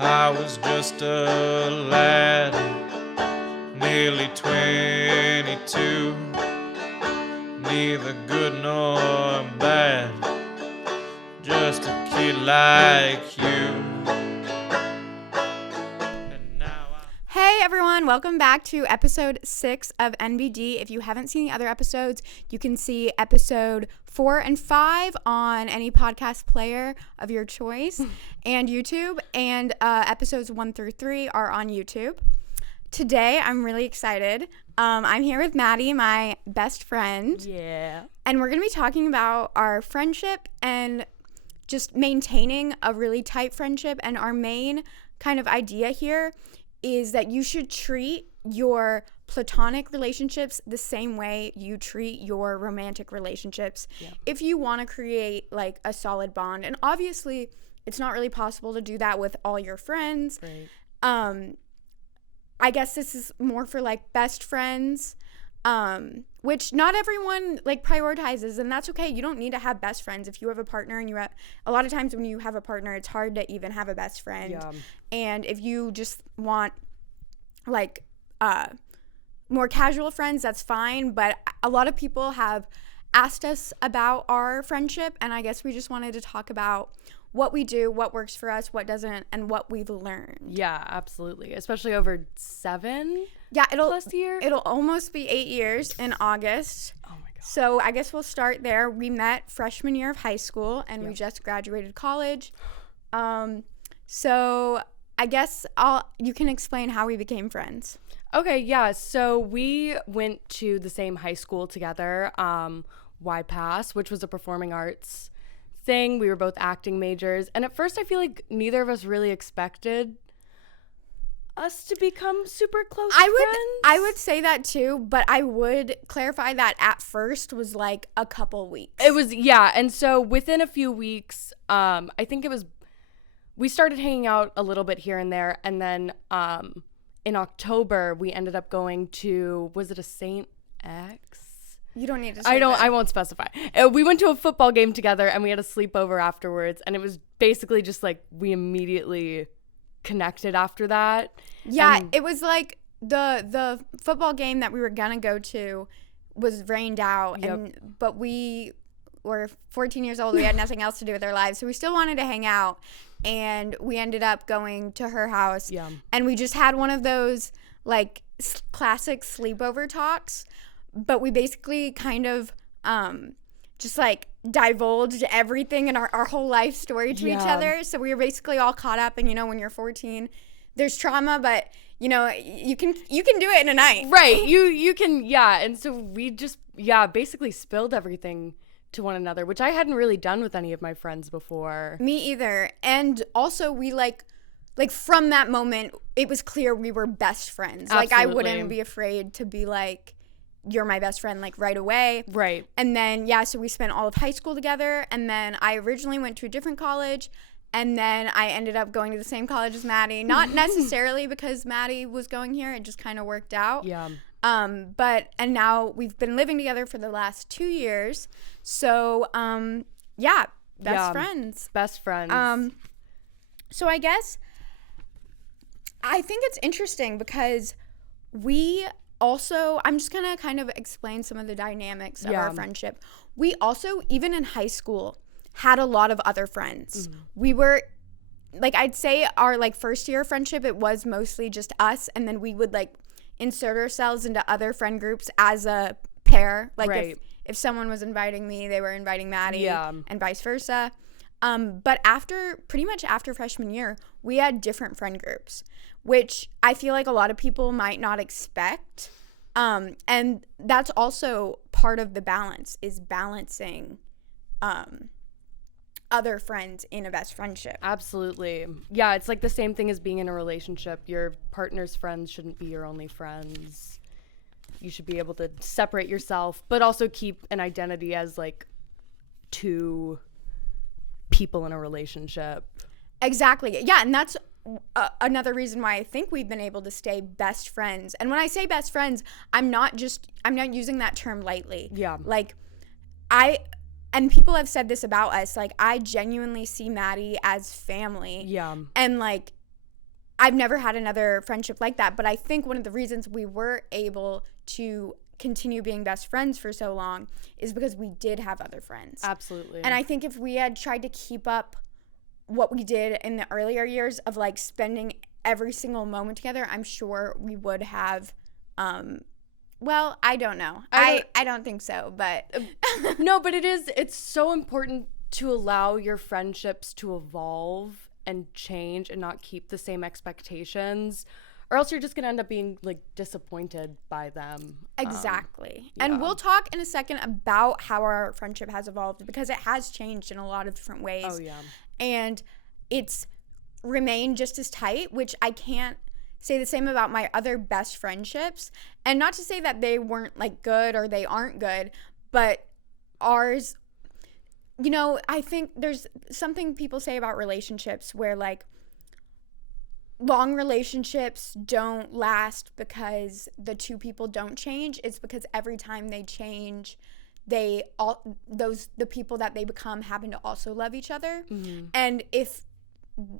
I was just a lad, nearly 22, neither good nor bad, just a kid like you. Hey everyone, welcome back to episode 6 of NBD. If you haven't seen the other episodes, you can see episode 4 and 5 on any podcast player of your choice and YouTube, and episodes 1 through 3 are on YouTube. Today, I'm really excited. I'm here with Maddie, my best friend. Yeah. And we're going to be talking about our friendship and just maintaining a really tight friendship. And our main kind of idea here is that you should treat your platonic relationships the same way you treat your romantic relationships if you want to create like a solid bond. And obviously, it's not really possible to do that with all your friends. Right. I guess this is more for like best friends, which not everyone like prioritizes, and that's okay. You don't need to have best friends if you have a partner, and you have a lot of times when you have a partner, it's hard to even have a best friend. Yeah. And if you just want like more casual friends, that's fine. But a lot of people have asked us about our friendship, and I guess we just wanted to talk about what we do, what works for us, what doesn't, and what we've learned. Yeah, absolutely. Especially over 7 plus years. It'll almost be 8 years in August. Oh my God. So I guess we'll start there. We met freshman year of high school, and we just graduated college. So I guess you can explain how we became friends. Okay, yeah. So we went to the same high school together, YPass, which was a performing arts thing. We were both acting majors, and at first I feel like neither of us really expected us to become super close friends. I would say that too, but I would clarify that at first was like a couple weeks. It was, yeah. And so within a few weeks, I think we started hanging out a little bit here and there, and then in October we ended up going to, was it a St. X? You don't need to say that. I won't specify. We went to a football game together, and we had a sleepover afterwards, and it was basically just like we immediately connected after that. Yeah, it was like the football game that we were gonna go to was rained out, but we were 14 years old. We had nothing else to do with our lives, so we still wanted to hang out, and we ended up going to her house. Yeah. And we just had one of those like classic sleepover talks. But we basically kind of just like divulged everything in our whole life story to each other. So we were basically all caught up. And, you know, when you're 14, there's trauma, but, you know, you can do it in a night. Right. You can, yeah. And so we just, basically spilled everything to one another, which I hadn't really done with any of my friends before. Me either. And also we like from that moment, it was clear we were best friends. Absolutely. Like I wouldn't be afraid to be like, you're my best friend, like right away. Right. And then, so we spent all of high school together. And then I originally went to a different college. And then I ended up going to the same college as Maddie. Not necessarily because Maddie was going here. It just kind of worked out. Yeah. And now we've been living together for the last 2 years. So, best friends. Best friends. So I guess I think it's interesting because we also, I'm just going to kind of explain some of the dynamics of our friendship. We also, even in high school, had a lot of other friends. Mm-hmm. We were, like, I'd say our, like, first year of friendship, it was mostly just us. And then we would, like, insert ourselves into other friend groups as a pair. Like, if someone was inviting me, they were inviting Maddie and vice versa. But pretty much after freshman year, we had different friend groups, which I feel like a lot of people might not expect. And that's also part of the balance, is balancing other friends in a best friendship. Absolutely. Yeah, it's like the same thing as being in a relationship. Your partner's friends shouldn't be your only friends. You should be able to separate yourself, but also keep an identity as like two people in a relationship. Exactly. Yeah, and that's another reason why I think we've been able to stay best friends. And when I say best friends, I'm not using that term lightly. Yeah. Like, and people have said this about us, like, I genuinely see Maddie as family. Yeah. And, like, I've never had another friendship like that. But I think one of the reasons we were able to continue being best friends for so long is because we did have other friends. Absolutely. And I think if we had tried to keep up what we did in the earlier years of like spending every single moment together, I'm sure we would have well, I don't know. I don't think so, but no, but it's so important to allow your friendships to evolve and change and not keep the same expectations, or else you're just going to end up being like disappointed by them. Exactly. And we'll talk in a second about how our friendship has evolved, because it has changed in a lot of different ways. Oh, yeah. And it's remained just as tight, which I can't say the same about my other best friendships. And not to say that they weren't like good or they aren't good, but ours, you know, I think there's something people say about relationships where like long relationships don't last because the two people don't change. It's because every time they change, the people that they become happen to also love each other. Mm-hmm. And if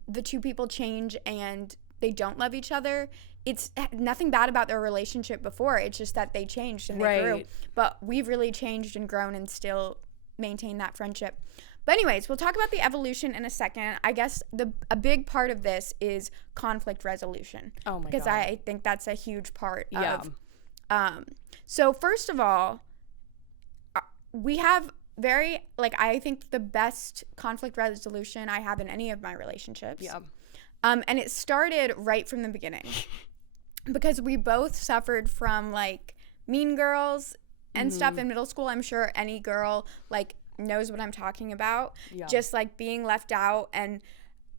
the two people change and they don't love each other, it's nothing bad about their relationship before. It's just that they changed and they grew. But we've really changed and grown and still maintain that friendship. But anyways, we'll talk about the evolution in a second. I guess a big part of this is conflict resolution. Oh my God. Because I think that's a huge part of. So first of all, we have I think the best conflict resolution I have in any of my relationships. Yeah. And it started right from the beginning because we both suffered from like mean girls and stuff in middle school. I'm sure any girl like knows what I'm talking about. Yeah. Just like being left out. And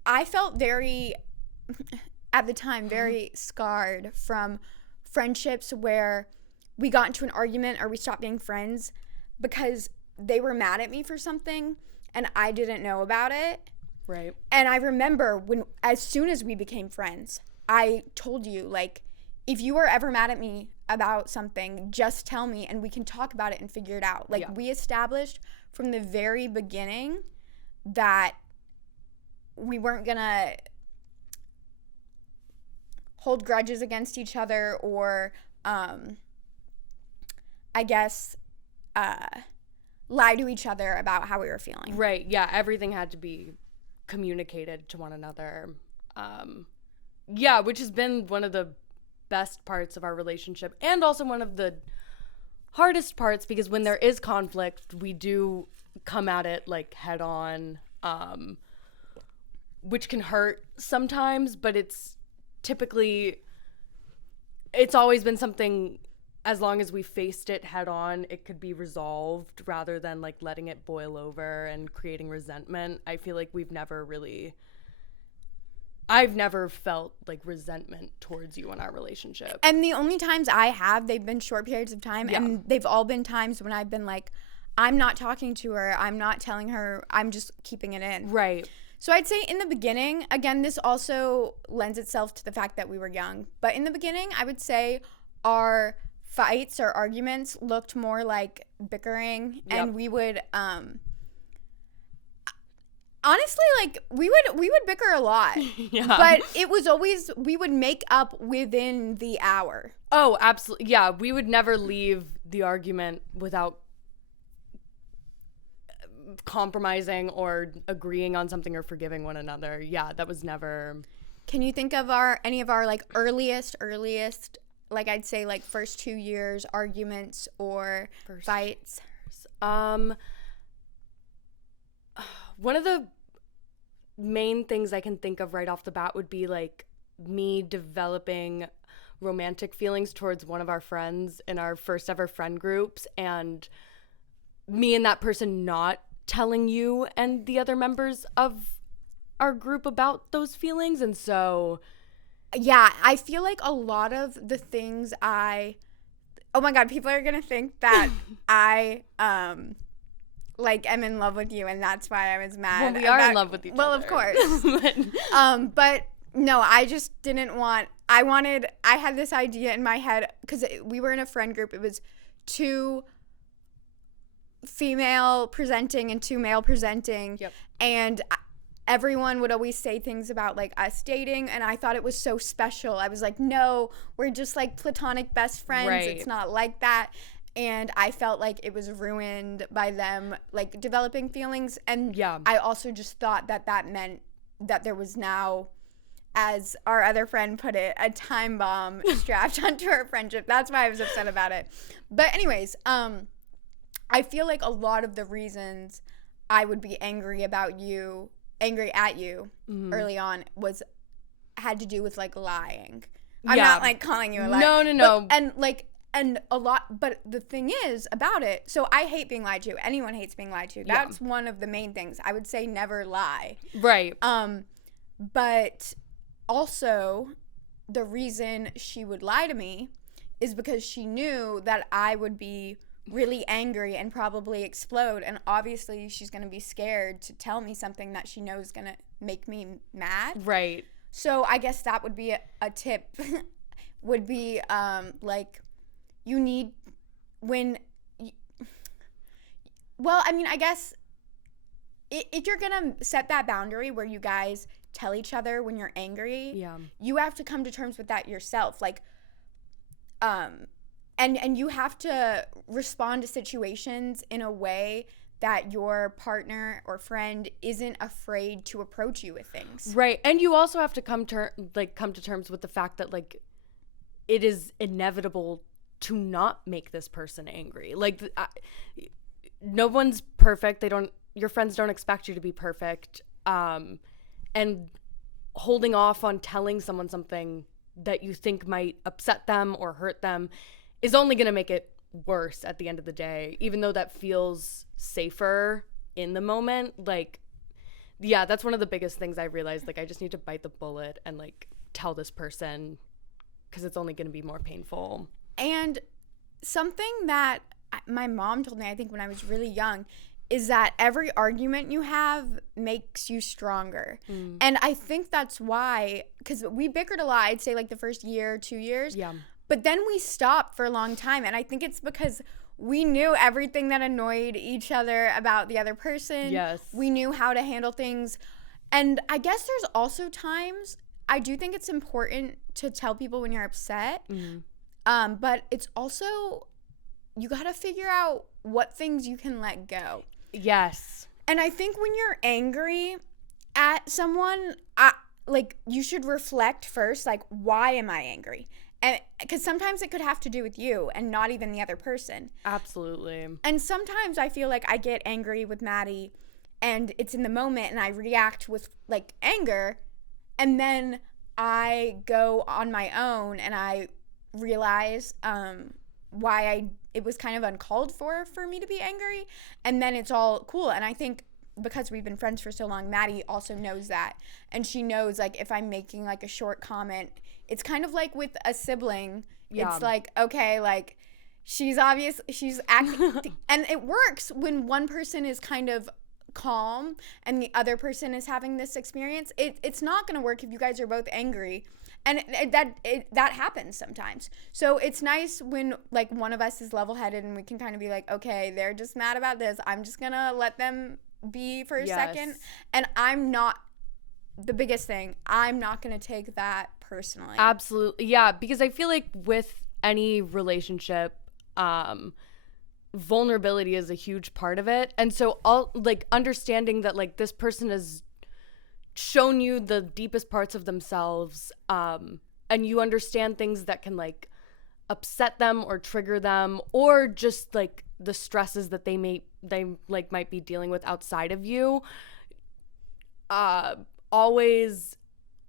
I felt at the time, very scarred from friendships where we got into an argument or we stopped being friends because they were mad at me for something and I didn't know about it. Right. And I remember as soon as we became friends, I told you, like, if you were ever mad at me about something, just tell me and we can talk about it and figure it out. Like, we established from the very beginning that we weren't going to hold grudges against each other or, I guess, lie to each other about how we were feeling. Right. Yeah. Everything had to be communicated to one another. Which has been one of the best parts of our relationship and also one of the hardest parts, because when there is conflict, we do come at it like head on, which can hurt sometimes, but it's always been something. As long as we faced it head on, it could be resolved rather than like letting it boil over and creating resentment. I feel like I've never felt like resentment towards you in our relationship. And the only times I have, they've been short periods of time, and they've all been times when I've been like, I'm not talking to her, I'm not telling her, I'm just keeping it in. Right. So I'd say in the beginning, again, this also lends itself to the fact that we were young, but in the beginning, I would say our fights or arguments looked more like bickering, and we would honestly, like, we would bicker a lot. But it was always, we would make up within the hour. Oh, absolutely. Yeah, we would never leave the argument without compromising or agreeing on something or forgiving one another. Yeah, that was never. Can you think of any of our like earliest like I'd say like first 2 years arguments or fights? One of the main things I can think of right off the bat would be like me developing romantic feelings towards one of our friends in our first ever friend groups, and me and that person not telling you and the other members of our group about those feelings. And so yeah, I feel like a lot of the things oh my God, people are gonna think that I like am in love with you, and that's why I was mad. Well, we are in love with each other. Well, of course. But no, I just didn't want. I had this idea in my head because we were in a friend group. It was 2 female presenting and 2 male presenting, and everyone would always say things about like us dating, and I thought it was so special. I was like, no, we're just like platonic best friends. Right. It's not like that. And I felt like it was ruined by them like developing feelings. And I also just thought that that meant that there was now, as our other friend put it, a time bomb strapped onto our friendship. That's why I was upset about it. But anyways, I feel like a lot of the reasons I would be angry at you early on had to do with like lying. I'm not like calling you a liar. No. And a lot, but the thing is about it, so I hate being lied to. Anyone hates being lied to. That's one of the main things. I would say never lie. Right. But also the reason she would lie to me is because she knew that I would be really angry and probably explode, and obviously she's going to be scared to tell me something that she knows is going to make me mad. Right. So I guess that would be a tip would be like, you need I guess if you're gonna set that boundary where you guys tell each other when you're angry, you have to come to terms with that yourself. Like, and you have to respond to situations in a way that your partner or friend isn't afraid to approach you with things. Right. And you also have to come to terms with the fact that like it is inevitable to not make this person angry. Like, no one's perfect. Your friends don't expect you to be perfect. And holding off on telling someone something that you think might upset them or hurt them is only going to make it worse at the end of the day, even though that feels safer in the moment. Like, yeah, that's one of the biggest things I realized. Like, I just need to bite the bullet and like tell this person, because it's only going to be more painful. And something that my mom told me, I think when I was really young, is that every argument you have makes you stronger. And I think that's why, because we bickered a lot, I'd say like the first year, 2 years. Yeah. But then we stopped for a long time. And I think it's because we knew everything that annoyed each other about the other person. Yes. We knew how to handle things. And I guess there's also times, I do think it's important to tell people when you're upset. But it's also, you got to figure out what things you can let go. Yes. And I think when you're angry at someone, you should reflect first, like, why am I angry? And because sometimes it could have to do with you and not even the other person. Absolutely. And sometimes I feel like I get angry with Maddie and it's in the moment and I react with like anger, and then I go on my own and I realize why it was kind of uncalled for me to be angry, and then it's all cool. And I think because we've been friends for so long, Maddie also knows that, and she knows like if I'm making like a short comment, it's kind of like with a sibling. It's like, okay, like she's acting and it works when one person is kind of calm and the other person is having this experience. It's not going to work if you guys are both angry. And that happens sometimes. So it's nice when like one of us is level-headed and we can kind of be like, okay, they're just mad about this. I'm just going to let them be for a second. And the biggest thing, I'm not going to take that personally. Absolutely. Yeah, because I feel like with any relationship, vulnerability is a huge part of it. And so understanding that like this person has shown you the deepest parts of themselves, and you understand things that can like upset them or trigger them, or just like the stresses that they might be dealing with outside of you, always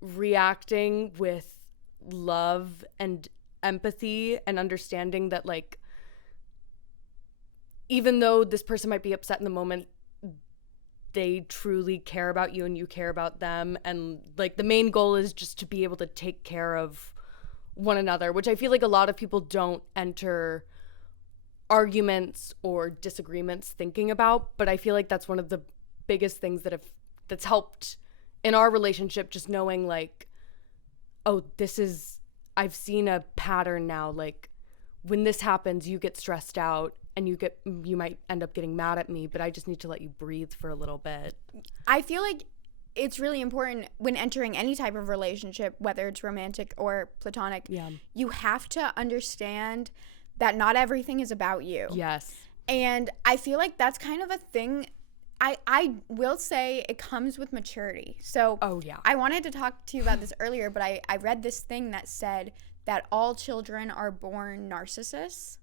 reacting with love and empathy and understanding that like even though this person might be upset in the moment, they truly care about you and you care about them. And like the main goal is just to be able to take care of one another, which I feel like a lot of people don't enter arguments or disagreements thinking about. But I feel like that's one of the biggest things that's helped in our relationship, just knowing like, oh, I've seen a pattern now. Like when this happens, you get stressed out and you might end up getting mad at me, but I just need to let you breathe for a little bit. I feel like it's really important when entering any type of relationship, whether it's romantic or platonic. You have to understand that not everything is about you. Yes. And I feel like that's kind of a thing. I will say it comes with maturity. So I wanted to talk to you about this earlier, but I read this thing that said that all children are born narcissists.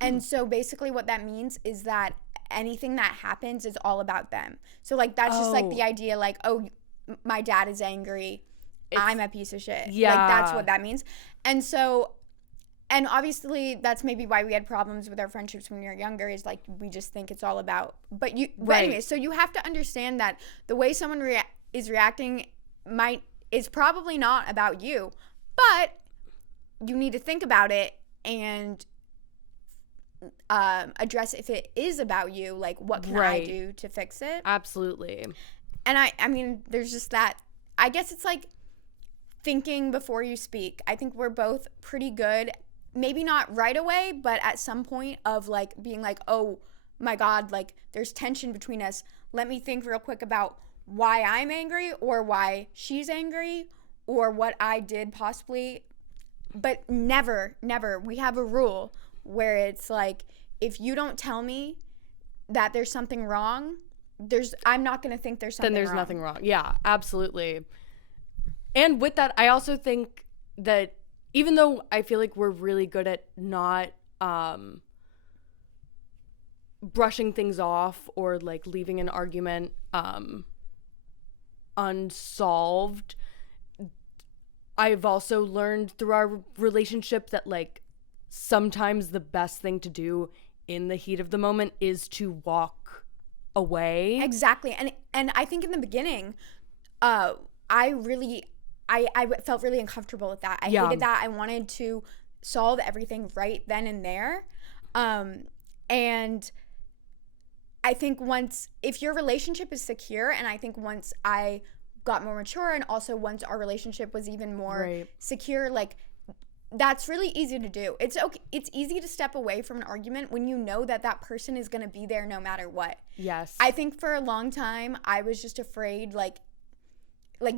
And so basically what that means is that anything that happens is all about them. So like that's just like the idea like, oh, my dad is angry, I'm a piece of shit. Yeah. Like that's what that means. And so, and obviously that's maybe why we had problems with our friendships when we were younger, is like we just think it's all about, but anyway, so you have to understand that the way someone is reacting is probably not about you, but you need to think about it and address if it is about you, like what can I do to fix it? Absolutely. And I mean, there's just that, I guess it's like thinking before you speak. I think we're both pretty good, maybe not right away, but at some point of like being like, oh my God, like there's tension between us. Let me think real quick about why I'm angry or why she's angry or what I did possibly. But never, we have a rule where it's like, if you don't tell me that there's something wrong, I'm not going to think there's something wrong. Then there's nothing wrong. Yeah, absolutely. And with that, I also think that even though I feel like we're really good at not brushing things off or like leaving an argument unsolved, I've also learned through our relationship that like sometimes the best thing to do in the heat of the moment is to walk away. Exactly. And I think in the beginning, I felt really uncomfortable with that. I hated that. I wanted to solve everything right then and there. And I think if your relationship is secure, and I think once I got more mature and also once our relationship was even more secure, like that's really easy to do. It's okay. It's easy to step away from an argument when you know that that person is going to be there no matter what. Yes. I think for a long time I was just afraid, like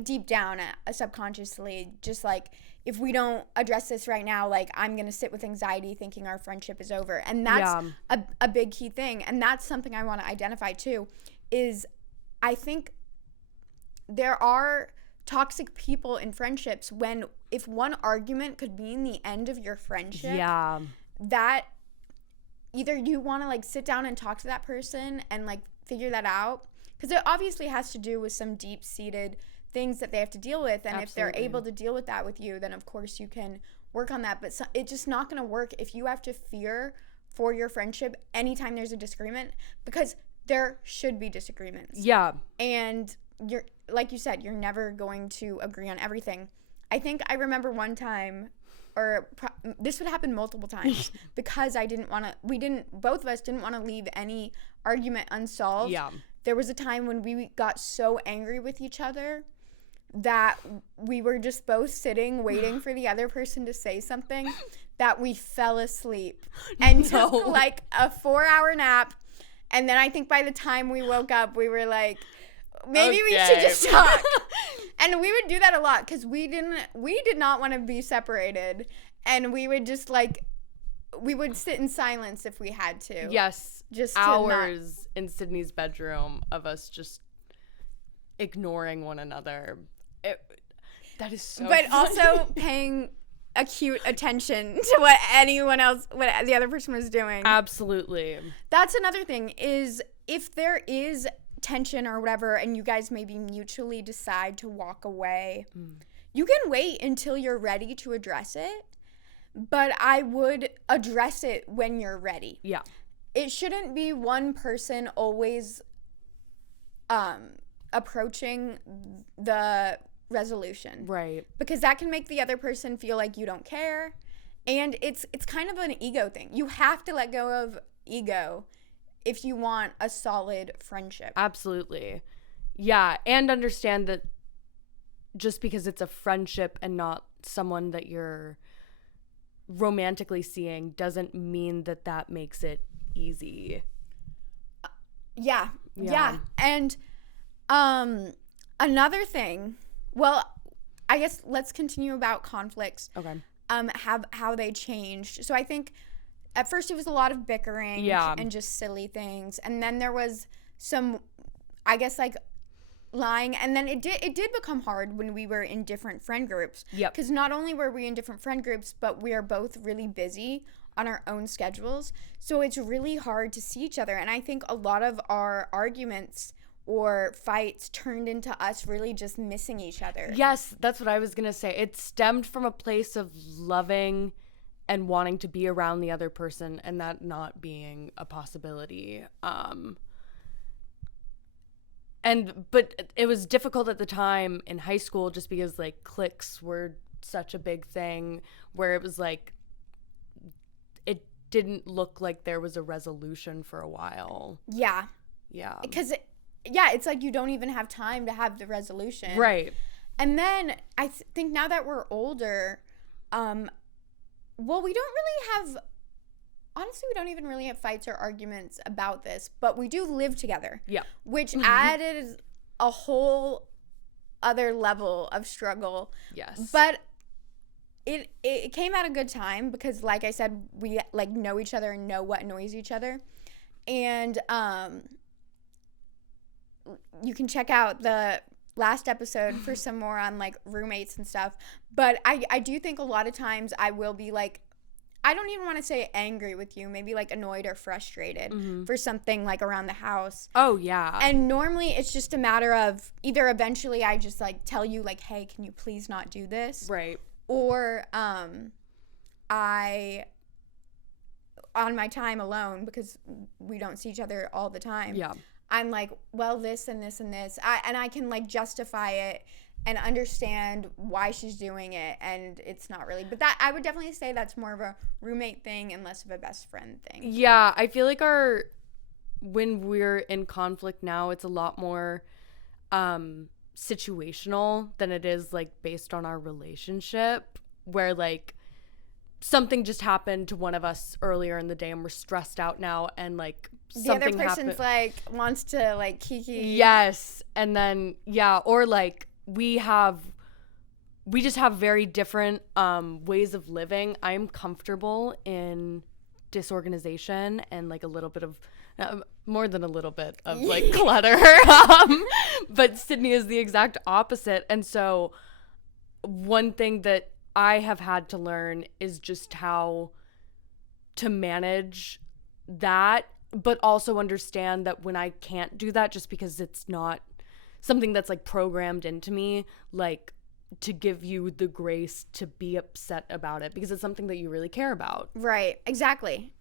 deep down, subconsciously, just like, if we don't address this right now, like I'm going to sit with anxiety thinking our friendship is over. And that's a big key thing. And that's something I want to identify too, is I think there are toxic people in friendships when if one argument could mean the end of your friendship, that either you want to like sit down and talk to that person and like figure that out, because it obviously has to do with some deep-seated things that they have to deal with, and if they're able to deal with that with you, then of course you can work on that. But it's just not going to work if you have to fear for your friendship anytime there's a disagreement, because there should be disagreements. And you're, like you said, you're never going to agree on everything. I think I remember one time, or this would happen multiple times, because both of us didn't want to leave any argument unsolved. There was a time when we got so angry with each other that we were just both sitting waiting for the other person to say something, that we fell asleep and took like a 4-hour nap. And then I think by the time we woke up, we were like, maybe we should just talk. And we would do that a lot because we did not want to be separated, and we would just like, we would sit in silence if we had to. Yes, just hours in Sydney's bedroom of us just ignoring one another. That is so But funny. Also paying acute attention to what the other person was doing. Absolutely. That's another thing, is if there is tension or whatever and you guys maybe mutually decide to walk away, you can wait until you're ready to address it, but I would address it when you're ready. It shouldn't be one person always approaching the resolution, because that can make the other person feel like you don't care, and it's kind of an ego thing. You have to let go of ego if you want a solid friendship. Absolutely. Yeah, and understand that just because it's a friendship and not someone that you're romantically seeing doesn't mean that makes it easy. Yeah. And Another thing, well, I guess let's continue about conflicts. Okay. How they changed. So I think at first it was a lot of bickering and just silly things. And then there was some, I guess, like lying. And then it did become hard when we were in different friend groups. Yep. Because not only were we in different friend groups, but we are both really busy on our own schedules. So it's really hard to see each other. And I think a lot of our arguments or fights turned into us really just missing each other. Yes, that's what I was going to say. It stemmed from a place of loving and wanting to be around the other person and that not being a possibility. But it was difficult at the time in high school just because like cliques were such a big thing where it was like it didn't look like there was a resolution for a while. Yeah. Yeah. Because it's like you don't even have time to have the resolution. Right. And then I think now that we're older, well, we don't even really have fights or arguments about this, but we do live together. Yeah. Which added a whole other level of struggle. Yes. But it came at a good time because, like I said, we like know each other and know what annoys each other. And you can check out the last episode for some more on like roommates and stuff. But I do think a lot of times I will be like, I don't even want to say angry with you, maybe like annoyed or frustrated for something like around the house. Oh, yeah. And normally it's just a matter of either eventually I just like tell you like, hey, can you please not do this? Right. Or I, on my time alone, because we don't see each other all the time. Yeah. I'm like, well, this and this and this. And I can like justify it and understand why she's doing it, and it's not really. But that I would definitely say that's more of a roommate thing and less of a best friend thing. Yeah, I feel like when we're in conflict now, it's a lot more situational than it is like based on our relationship, where like something just happened to one of us earlier in the day and we're stressed out now, and like the other person's like wants to like kiki. Yes. And then or like we just have very different ways of living. I'm comfortable in disorganization and like a little bit of more than a little bit of like clutter. But Sydney is the exact opposite. And so one thing that I have had to learn is just how to manage that, but also understand that when I can't do that, just because it's not something that's like programmed into me, like to give you the grace to be upset about it because it's something that you really care about. Right. Exactly.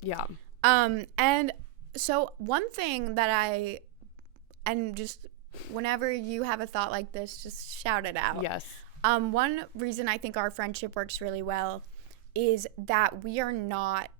Yeah. And so one thing that and just whenever you have a thought like this, just shout it out. Yes. One reason I think our friendship works really well is that we are not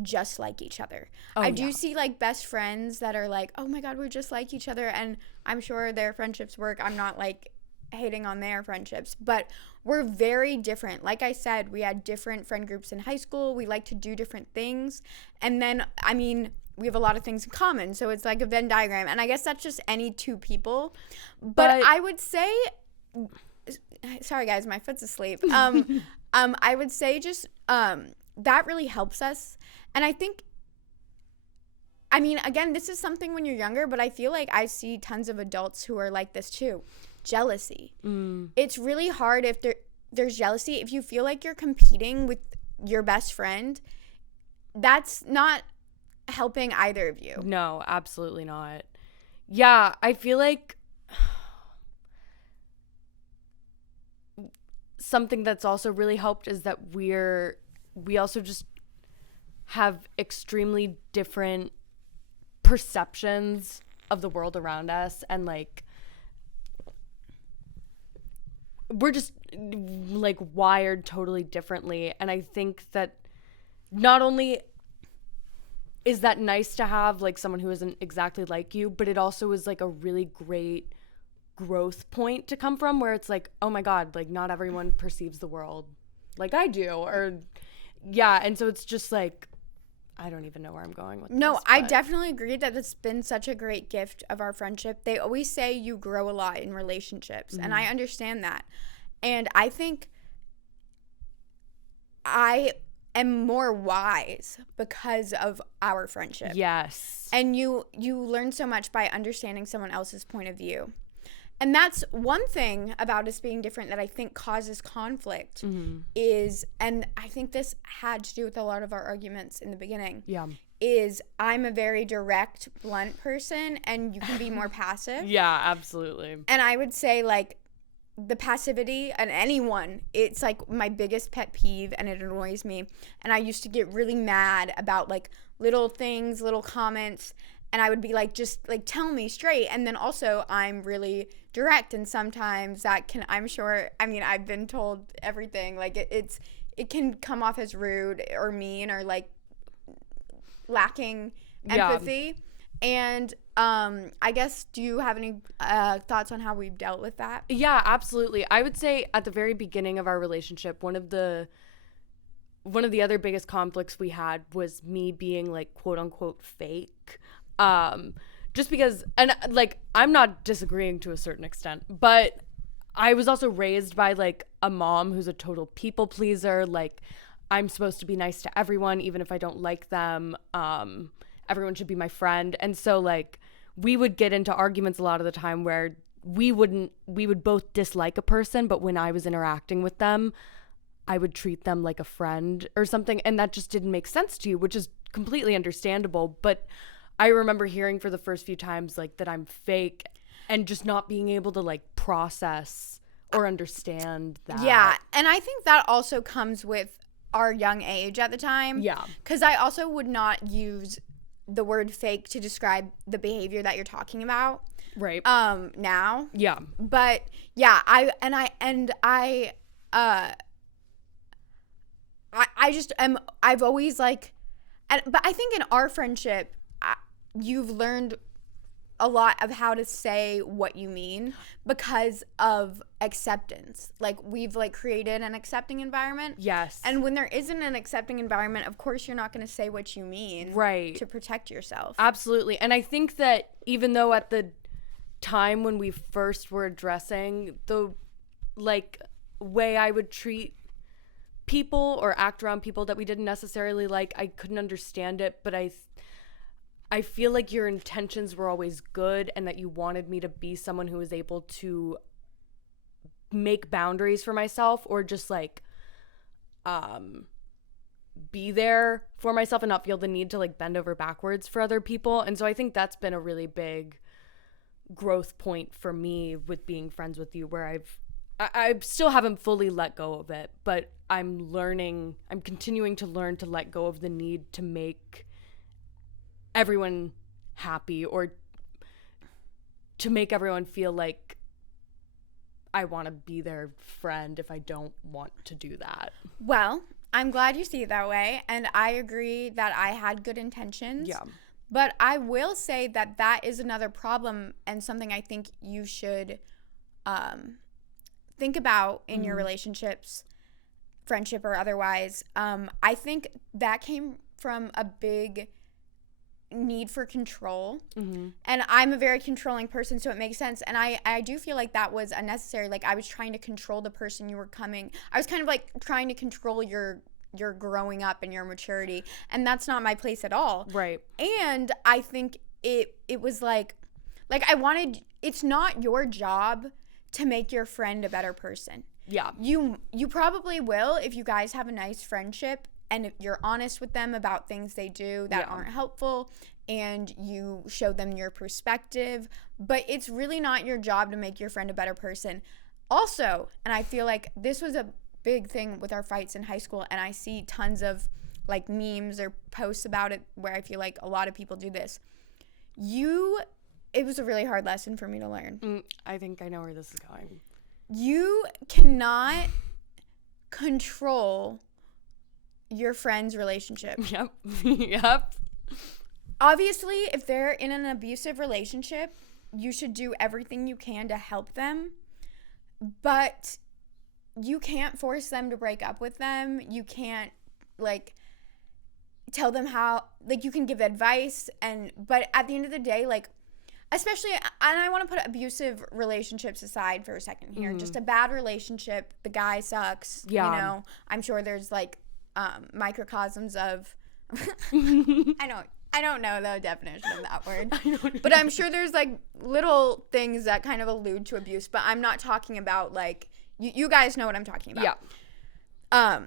just like each other. I do see like best friends that are like, oh my God, we're just like each other. And I'm sure their friendships work. I'm not like hating on their friendships, but we're very different. Like I said, we had different friend groups in high school. We like to do different things. And then, I mean, we have a lot of things in common. So it's like a Venn diagram. And I guess that's just any two people. But I would say, sorry guys, my foot's asleep. I would say just that really helps us. And I think, I mean, again, this is something when you're younger, but I feel like I see tons of adults who are like this too. Jealousy. It's really hard if there's jealousy. If you feel like you're competing with your best friend, that's not helping either of you. No, absolutely not. Yeah, I feel like something that's also really helped is that we also just have extremely different perceptions of the world around us, and like we're just like wired totally differently. And I think that not only is that nice to have like someone who isn't exactly like you, but it also is like a really great growth point to come from, where it's like, oh my God, like not everyone perceives the world like I do, or and so it's just like, I don't even know where I'm going with No, this. I definitely agree that it's been such a great gift of our friendship. They always say you grow a lot in relationships, and I understand that. And I think I am more wise because of our friendship. Yes. And you learn so much by understanding someone else's point of view. And that's one thing about us being different that I think causes conflict is, and I think this had to do with a lot of our arguments in the beginning, is I'm a very direct, blunt person, and you can be more passive. Yeah, absolutely. And I would say, like, the passivity in anyone, it's like my biggest pet peeve, and it annoys me. And I used to get really mad about like little things, little comments, and I would be like, just like tell me straight. And then also I'm really direct, and sometimes that can, I'm sure, I mean, I've been told everything, like it can come off as rude or mean or like lacking empathy. And I guess, do you have any thoughts on how we've dealt with that? Yeah, absolutely. I would say at the very beginning of our relationship, one of the other biggest conflicts we had was me being like quote unquote fake. Just because, and like, I'm not disagreeing to a certain extent, but I was also raised by like a mom who's a total people pleaser. Like, I'm supposed to be nice to everyone, even if I don't like them. Everyone should be my friend. And so like we would get into arguments a lot of the time where we would both dislike a person, but when I was interacting with them, I would treat them like a friend or something. And that just didn't make sense to you, which is completely understandable. But I remember hearing for the first few times like that I'm fake and just not being able to like process or understand that. Yeah. And I think that also comes with our young age at the time. Yeah. Because I also would not use the word fake to describe the behavior that you're talking about. Right. Now. Yeah. But yeah, I just am, I've always like, but I think in our friendship, you've learned a lot of how to say what you mean because of acceptance. Like, we've like created an accepting environment. Yes. And when there isn't an accepting environment, of course you're not going to say what you mean. Right. To protect yourself. Absolutely. And I think that even though at the time when we first were addressing the like way I would treat people or act around people that we didn't necessarily like, I couldn't understand it, but I feel like your intentions were always good and that you wanted me to be someone who was able to make boundaries for myself or just like be there for myself and not feel the need to like bend over backwards for other people. And so I think that's been a really big growth point for me with being friends with you, where I still haven't fully let go of it, but I'm continuing to learn to let go of the need to make everyone happy or to make everyone feel like I want to be their friend if I don't want to do that. Well, I'm glad you see it that way, and I agree that I had good intentions. Yeah. But I will say that that is another problem and something I think you should think about in your relationships, friendship or otherwise. I think that came from a big need for control. And I'm a very controlling person, so it makes sense. And I do feel like that was unnecessary. Like, I was trying to control the person you were coming. I was kind of like trying to control your growing up and your maturity, and that's not my place at all. Right. And I think it was like I wanted, it's not your job to make your friend a better person. Yeah. You probably will if you guys have a nice friendship and if you're honest with them about things they do that aren't helpful and you show them your perspective, but it's really not your job to make your friend a better person. Also, and I feel like this was a big thing with our fights in high school, and I see tons of like memes or posts about it where I feel like a lot of people do this. It was a really hard lesson for me to learn. I think I know where this is going. You cannot control your friend's relationship. Yep. Yep. Obviously, if they're in an abusive relationship, you should do everything you can to help them, but you can't force them to break up with them. You can't, like, tell them how, like, you can give advice, but at the end of the day, like, especially, and I want to put abusive relationships aside for a second here. Just a bad relationship, the guy sucks. Yeah. You know, I'm sure there's like microcosms of. I don't know the definition of that word, but I'm sure there's like little things that kind of allude to abuse. But I'm not talking about like you guys know what I'm talking about. Yeah.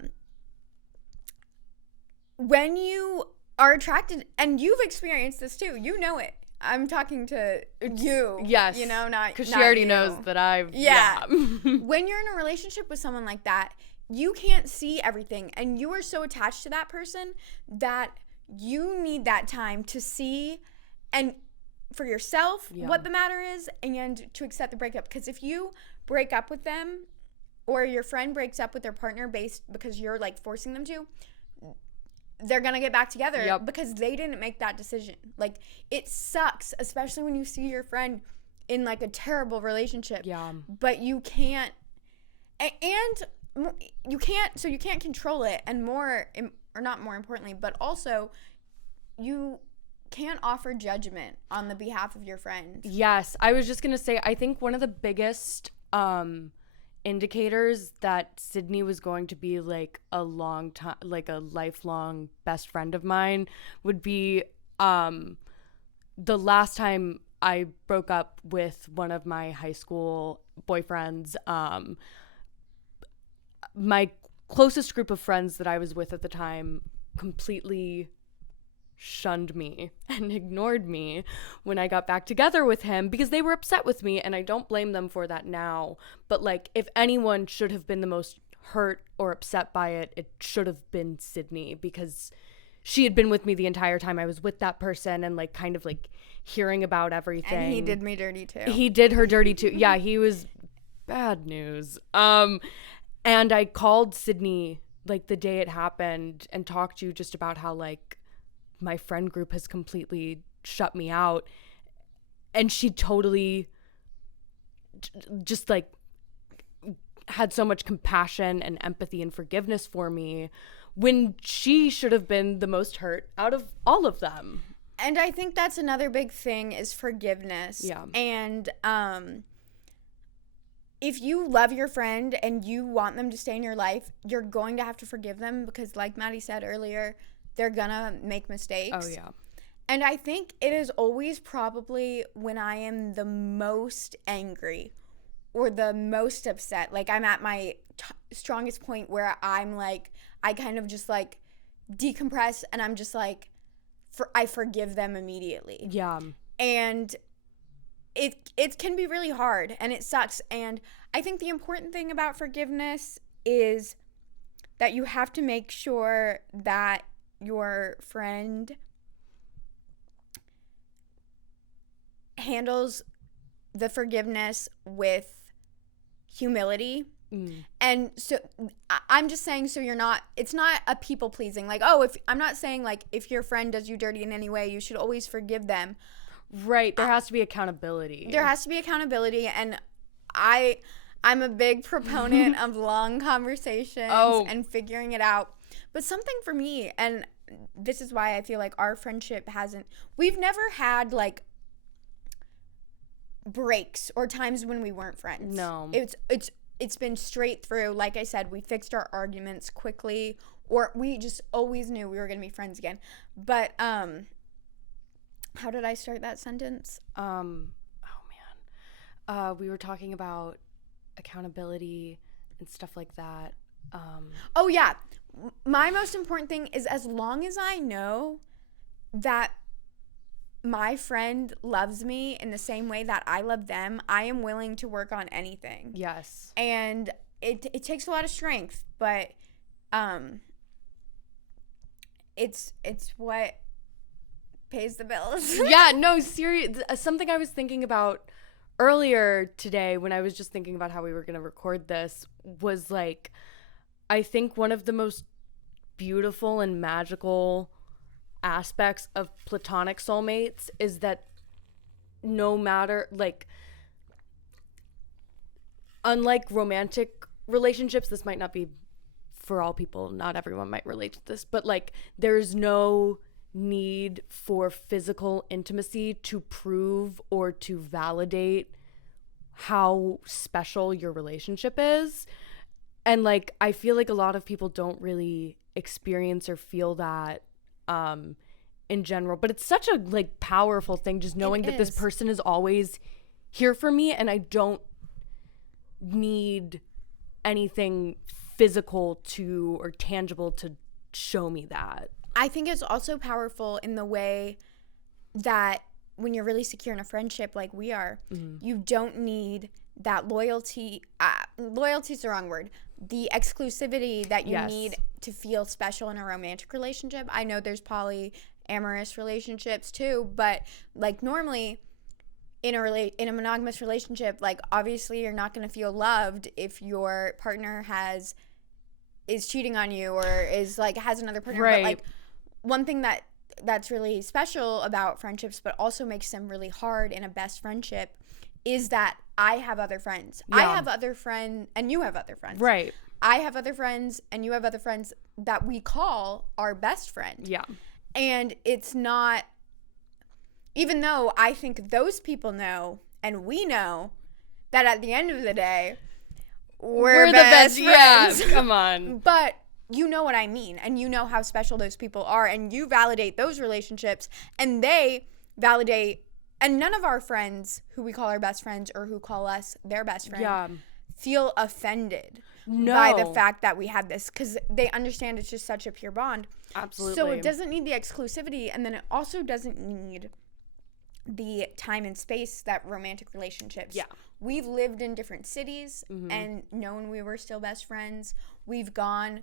When you are attracted, and you've experienced this too, you know it. I'm talking to you. Yes. You know, not because she not already you. knows that I've. Yeah. When you're in a relationship with someone like that, you can't see everything, and you are so attached to that person that you need that time to see and for yourself what the matter is and to accept the breakup. Because if you break up with them or your friend breaks up with their partner because you're like forcing them to, they're gonna get back together because they didn't make that decision. Like, it sucks, especially when you see your friend in like a terrible relationship. Yeah. But you can't, and you can't control it. And not more importantly, but also you can't offer judgment on the behalf of your friend. Yes, I was just gonna say, I think one of the biggest indicators that Sydney was going to be like a long time, like a lifelong best friend of mine, would be the last time I broke up with one of my high school boyfriends. My closest group of friends that I was with at the time completely shunned me and ignored me when I got back together with him because they were upset with me, and I don't blame them for that now. But like, if anyone should have been the most hurt or upset by it, it should have been Sydney, because she had been with me the entire time I was with that person, and like kind of like hearing about everything. And he did me dirty too. He did her dirty too. Yeah, he was bad news. And I called Sydney like the day it happened and talked to you just about how like my friend group has completely shut me out, and she totally just like had so much compassion and empathy and forgiveness for me when she should have been the most hurt out of all of them. And I think that's another big thing is forgiveness. Yeah. And if you love your friend and you want them to stay in your life, you're going to have to forgive them because, like Maddie said earlier, they're gonna make mistakes. Oh, yeah. And I think it is always probably when I am the most angry or the most upset. Like, I'm at my strongest point where I'm like, I kind of just like decompress and I'm just like, I forgive them immediately. Yeah. And it can be really hard and it sucks. And I think the important thing about forgiveness is that you have to make sure that your friend handles the forgiveness with humility. And so I'm just saying, so it's not a people pleasing, like, I'm not saying like if your friend does you dirty in any way, you should always forgive them. Right. There has to be accountability. And I'm a big proponent of long conversations and figuring it out. But something for me, and this is why I feel like our friendship we've never had like breaks or times when we weren't friends. No. It's been straight through. Like I said, we fixed our arguments quickly, or we just always knew we were going to be friends again. But how did I start that sentence? We were talking about accountability and stuff like that. Oh yeah. My most important thing is, as long as I know that my friend loves me in the same way that I love them, I am willing to work on anything. Yes. And it takes a lot of strength, but it's what pays the bills. Yeah, no, serious. Something I was thinking about earlier today when I was just thinking about how we were going to record this was like, I think one of the most beautiful and magical aspects of platonic soulmates is that no matter, like, unlike romantic relationships, this might not be for all people, not everyone might relate to this, but like there's no need for physical intimacy to prove or to validate how special your relationship is. And like I feel like a lot of people don't really experience or feel that in general, but it's such a like powerful thing, just knowing that this person is always here for me and I don't need anything physical to or tangible to show me that. I think it's also powerful in the way that when you're really secure in a friendship like we are, you don't need that loyalty. Loyalty's the wrong word. The exclusivity that you need to feel special in a romantic relationship. I know there's polyamorous relationships too, but like normally in a monogamous relationship, like obviously you're not going to feel loved if your partner is cheating on you or is like has another partner. Right. But like one thing that's really special about friendships, but also makes them really hard in a best friendship, is that I have other friends. Yeah. I have other friends and you have other friends. Right. I have other friends and you have other friends that we call our best friend. Yeah. And it's not, even though I think those people know and we know that at the end of the day, we're the best friends. Yeah, come on. But you know what I mean, and you know how special those people are, and you validate those relationships, and they validate, and none of our friends who we call our best friends or who call us their best friend feel offended by the fact that we had this, because they understand it's just such a pure bond. Absolutely. So it doesn't need the exclusivity, and then it also doesn't need the time and space that romantic relationships. Yeah. We've lived in different cities and known we were still best friends. We've gone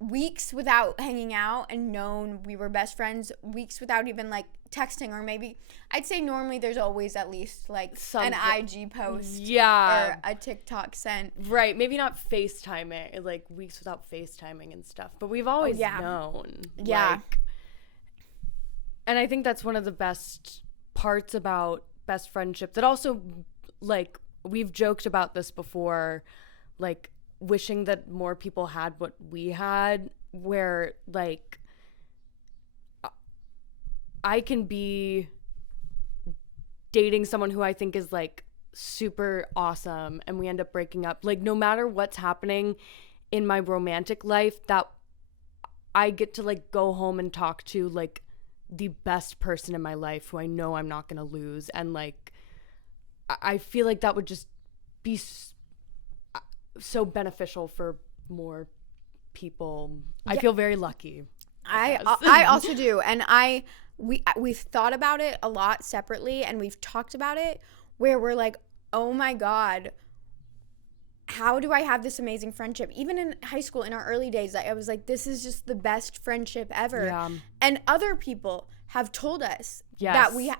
weeks without hanging out and known we were best friends, weeks without even like texting, or maybe I'd say normally there's always at least like an IG post or a TikTok sent. Right, maybe not FaceTiming, like weeks without FaceTiming and stuff, but we've always known. Yeah. Like, and I think that's one of the best parts about best friendship, that also like we've joked about this before, like wishing that more people had what we had, where like I can be dating someone who I think is like super awesome and we end up breaking up, like no matter what's happening in my romantic life, that I get to like go home and talk to like the best person in my life who I know I'm not gonna lose. And like I feel like that would just be so beneficial for more people. I feel very lucky. I also do, and we've thought about it a lot separately, and we've talked about it where we're like, oh my god, how do I have this amazing friendship? Even in high school, in our early days, I was like, this is just the best friendship ever. Yeah. And other people have told us that we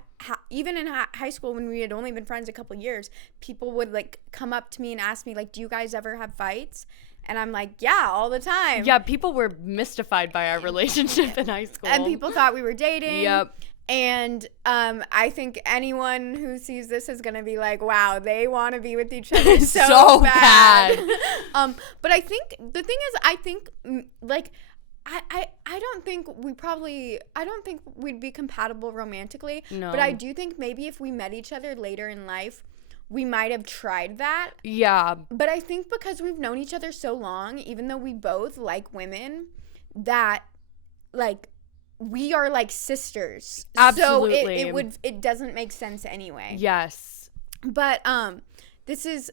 even in high school, when we had only been friends a couple years, people would like come up to me and ask me like, do you guys ever have fights? And I'm like, yeah, all the time. Yeah, people were mystified by our relationship in high school. And people thought we were dating. Yep. And I think anyone who sees this is going to be like, wow, they want to be with each other so bad. But I think the thing is, I think like I don't think we'd be compatible romantically. No. But I do think maybe if we met each other later in life, we might have tried that. Yeah. But I think because we've known each other so long, even though we both like women, that like we are like sisters. Absolutely. So it doesn't make sense anyway. Yes. But this is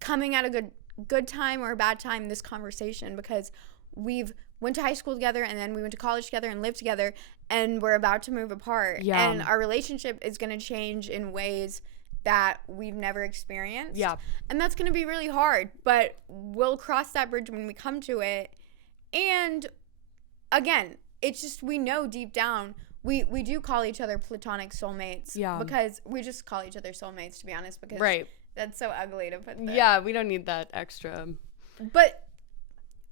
coming at a good time or a bad time, this conversation, because we've went to high school together and then we went to college together and lived together, and we're about to move apart. Yeah. And our relationship is going to change in ways that we've never experienced. Yeah. And that's going to be really hard, but we'll cross that bridge when we come to it. And again, it's just, we know deep down, we do call each other platonic soulmates. Yeah. Because we just call each other soulmates, to be honest, because that's so ugly to put there. Yeah, we don't need that extra. But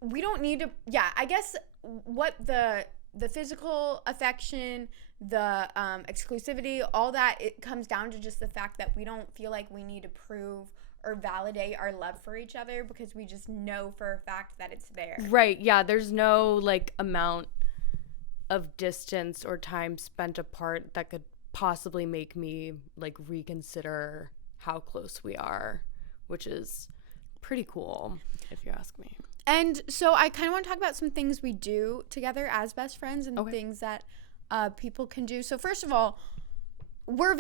we don't need to, I guess what the physical affection, the exclusivity, all that, it comes down to just the fact that we don't feel like we need to prove or validate our love for each other because we just know for a fact that it's there. Right. Yeah. There's no like amount of distance or time spent apart that could possibly make me like reconsider how close we are, which is pretty cool if you ask me. And so I kind of want to talk about some things we do together as best friends and things that people can do. So first of all, we're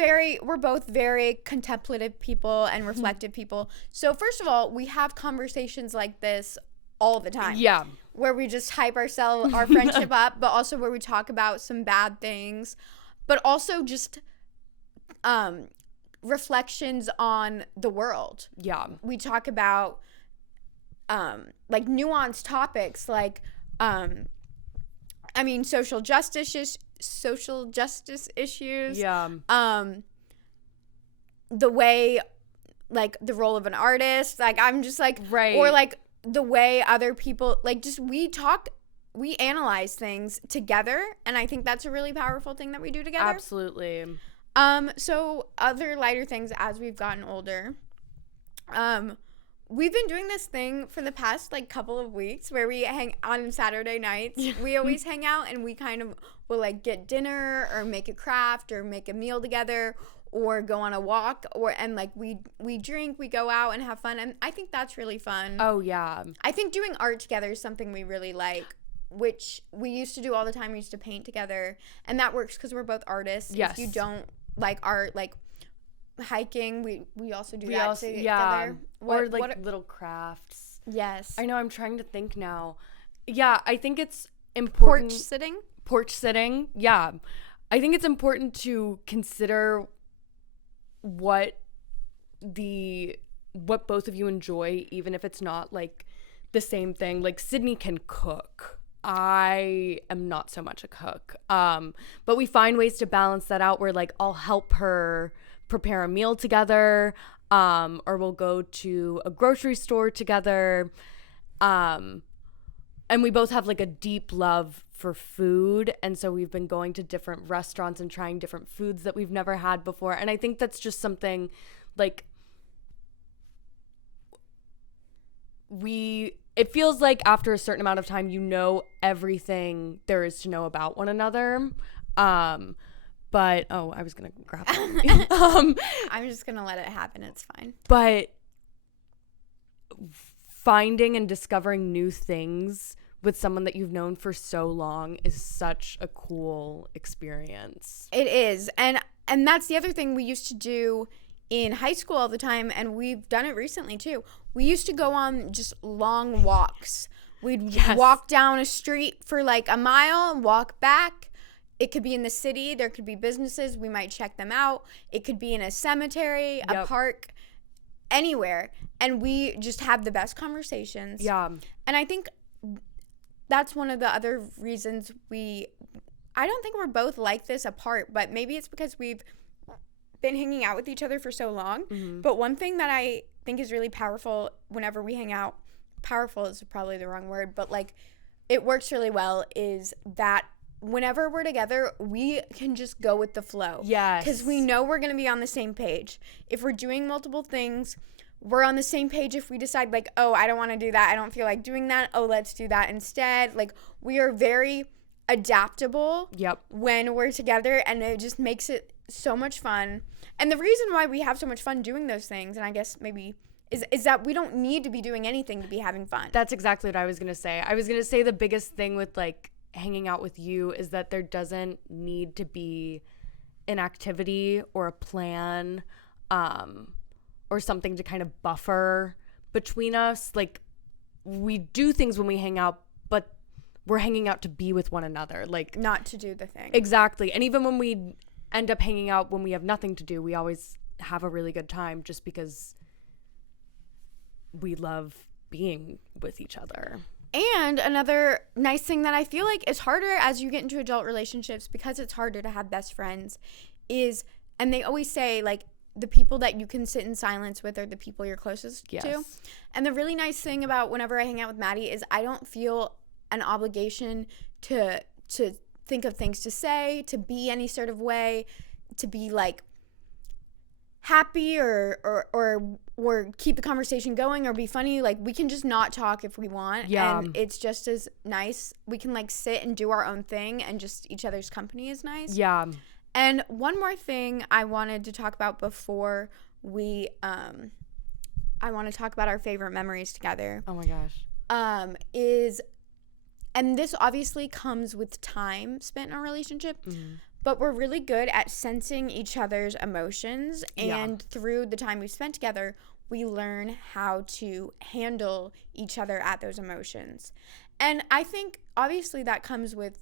both very contemplative people and reflective people. So first of all, we have conversations like this all the time. Yeah. Where we just hype our friendship up, but also where we talk about some bad things, but also just reflections on the world. Yeah. We talk about like nuanced topics like social justice issues. Yeah. The way, like, the role of an artist, like, I'm just like, right. Or like the way other people, like, just we analyze things together, and I think that's a really powerful thing that we do together. Absolutely. So other lighter things as we've gotten older, we've been doing this thing for the past like couple of weeks where we hang on Saturday nights. We always hang out and we kind of will like get dinner or make a craft or make a meal together or go on a walk and like we drink, we go out and have fun, and I think that's really fun. Oh yeah. I think doing art together is something we really like, which we used to do all the time. We used to paint together, and that works because we're both artists. Yes. If you don't like art, like hiking, we also do that together. Yeah. Or like little crafts. Yes. I know, I'm trying to think now. Yeah, I think it's important. Porch sitting. Yeah. I think it's important to consider what both of you enjoy, even if it's not like the same thing. Like Sydney can cook. I am not so much a cook. But we find ways to balance that out where like I'll help her prepare a meal together, or we'll go to a grocery store together. And we both have like a deep love for food, and so we've been going to different restaurants and trying different foods that we've never had before. And I think that's just something like it feels like after a certain amount of time, you know everything there is to know about one another. But I was gonna grab it. I'm just gonna let it happen. It's fine. But finding and discovering new things with someone that you've known for so long is such a cool experience. It is, and that's the other thing we used to do in high school all the time, and we've done it recently too. We used to go on just long walks. We'd walk down a street for like a mile and walk back. It could be in the city. There could be businesses. We might check them out. It could be in a cemetery, a park, anywhere. And we just have the best conversations. Yeah. And I think that's one of the other reasons I don't think we're both like this apart, but maybe it's because we've been hanging out with each other for so long. Mm-hmm. But one thing that I think is really powerful whenever we hang out, powerful is probably the wrong word, but like it works really well, is that whenever we're together, we can just go with the flow. Yes. Because we know we're going to be on the same page. If we're doing multiple things, we're on the same page. If we decide like, oh, I don't want to do that, I don't feel like doing that, oh, let's do that instead. Like, we are very adaptable when we're together, and it just makes it so much fun. And the reason why we have so much fun doing those things, and I guess maybe is that we don't need to be doing anything to be having fun. That's exactly what I was going to say. I was going to say the biggest thing with like hanging out with you is that there doesn't need to be an activity or a plan, or something to kind of buffer between us. Like, we do things when we hang out, but we're hanging out to be with one another, like not to do the thing. Exactly. And even when we end up hanging out when we have nothing to do, we always have a really good time just because we love being with each other. And another nice thing that I feel like is harder as you get into adult relationships, because it's harder to have best friends, is, and they always say, like, the people that you can sit in silence with are the people you're closest to. And the really nice thing about whenever I hang out with Maddie is I don't feel an obligation to think of things to say, to be any sort of way, to be like happy or or keep the conversation going or be funny. Like, we can just not talk if we want. Yeah. And it's just as nice. We can, like, sit and do our own thing, and just each other's company is nice. Yeah. And one more thing I wanted to talk about before we, I want to talk about our favorite memories together. Oh my gosh. And this obviously comes with time spent in our relationship, but we're really good at sensing each other's emotions. And through the time we've spent together, we learn how to handle each other at those emotions. And I think obviously that comes with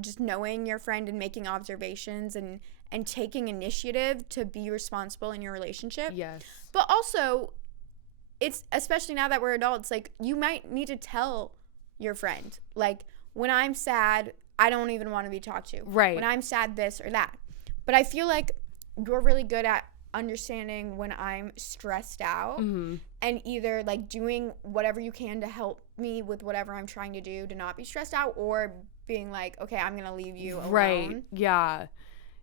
just knowing your friend and making observations and taking initiative to be responsible in your relationship. Yes. But also, it's, especially now that we're adults, like, you might need to tell your friend, like, when I'm sad, I don't even want to be talked to. Right. When I'm sad, this or that. But I feel like you're really good at understanding when I'm stressed out and either, like, doing whatever you can to help me with whatever I'm trying to do to not be stressed out, or being like, okay, I'm gonna leave you alone. Right. Yeah.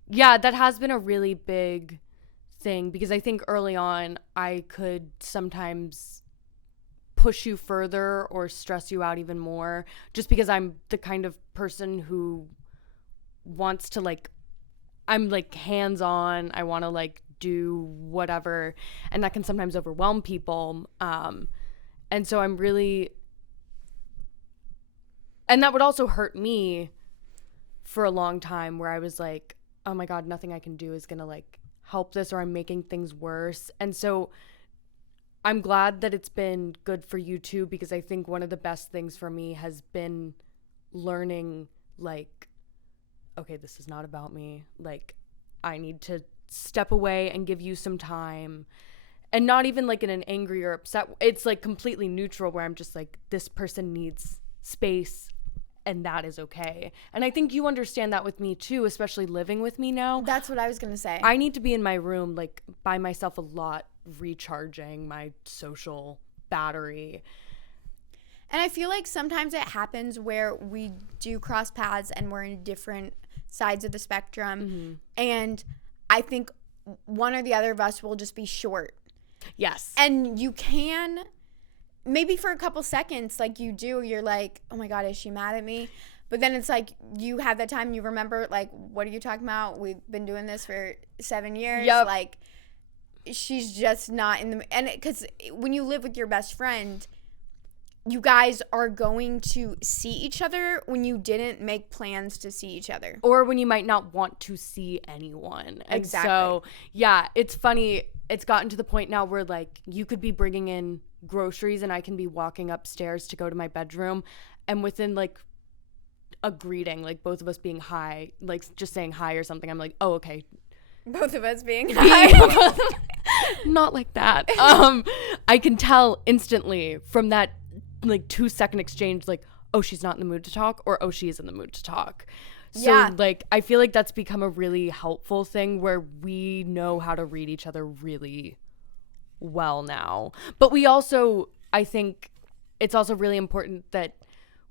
Yeah, that has been a really big thing, because I think early on I could sometimes push you further or stress you out even more, just because I'm the kind of person who wants to, like, I'm, like, hands-on. I want to, like, do whatever, and that can sometimes overwhelm people. And so I'm really, and that would also hurt me for a long time, where I was like, oh my God, nothing I can do is gonna, like, help this, or I'm making things worse. And so I'm glad that it's been good for you too, because I think one of the best things for me has been learning, like, okay, this is not about me. Like, I need to step away and give you some time, and not even, like, in an angry or upset. It's, like, completely neutral, where I'm just like, this person needs space, and that is okay. And I think you understand that with me too, especially living with me now. That's what I was gonna say. I need to be in my room, like, by myself a lot, recharging my social battery. And I feel like sometimes it happens where we do cross paths and we're in different sides of the spectrum. And I think one or the other of us will just be short. Yes. And you can, maybe for a couple seconds, like, you're like, oh my God, is she mad at me? But then it's like, you have that time, you remember, like, what are you talking about? We've been doing this for 7 years. Yep. Like, she's just not in the, and because when you live with your best friend, you guys are going to see each other when you didn't make plans to see each other, or when you might not want to see anyone. And exactly. So yeah, it's funny, it's gotten to the point now where, like, you could be bringing in groceries and I can be walking upstairs to go to my bedroom, and within, like, a greeting, like, both of us being hi, like, just saying hi or something, I'm like, oh, okay. Both of us being hi. Not like that. I can tell instantly from that, like, 2-second exchange, like, oh, she's not in the mood to talk, or oh, she is in the mood to talk. So Yeah. Like, I feel like that's become a really helpful thing, where we know how to read each other really well now. But we also, I think it's also really important that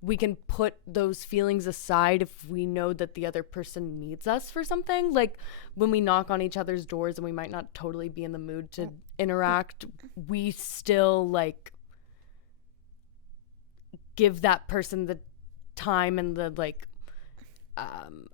we can put those feelings aside if we know that the other person needs us for something. Like, when we knock on each other's doors and we might not totally be in the mood to interact, we still, like, give that person the time and the, like,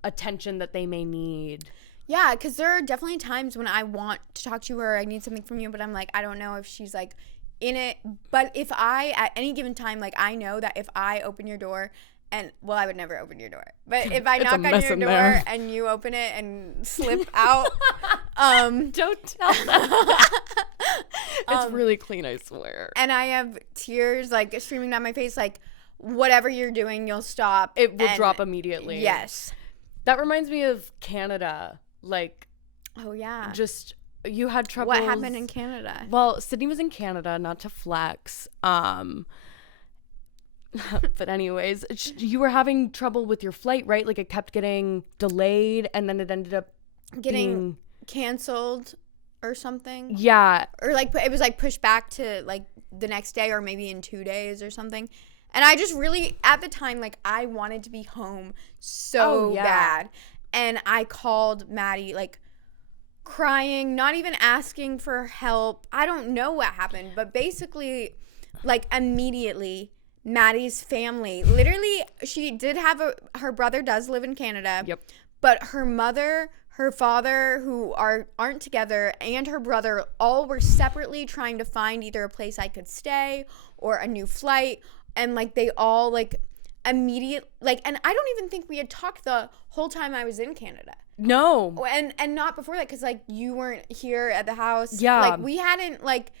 attention that they may need. Yeah, because there are definitely times when I want to talk to you or I need something from you, but I'm like, I don't know if she's, like, in it. But if I, at any given time, like, I know that if I open your door, and, well, I would never open your door, but if I knock on your door and you open it and slip out, don't tell them. It's really clean, I swear. and I have tears, like, streaming down my face, like, whatever you're doing, you'll stop. It will drop immediately. Yes. That reminds me of Canada. Like, oh yeah. Just, you had trouble. What happened in Canada? Well, Sydney was in Canada, not to flex. But anyways, you were having trouble with your flight, right? Like, it kept getting delayed, and then it ended up getting canceled or something. Yeah. Or, like, it was, like, pushed back to, like, the next day or maybe in 2 days or something. And I just really, at the time, like, I wanted to be home so bad. And I called Maddie, like, crying, not even asking for help. I don't know what happened, but basically, like, immediately, Maddie's family, literally, she did have her brother does live in Canada. Yep. But her mother, her father, who aren't together, and her brother all were separately trying to find either a place I could stay or a new flight. And, like, they all, like, immediate, like, and I don't even think we had talked the whole time I was in Canada. No. And not before that, because, like, you weren't here at the house. Yeah. Like, we hadn't, like,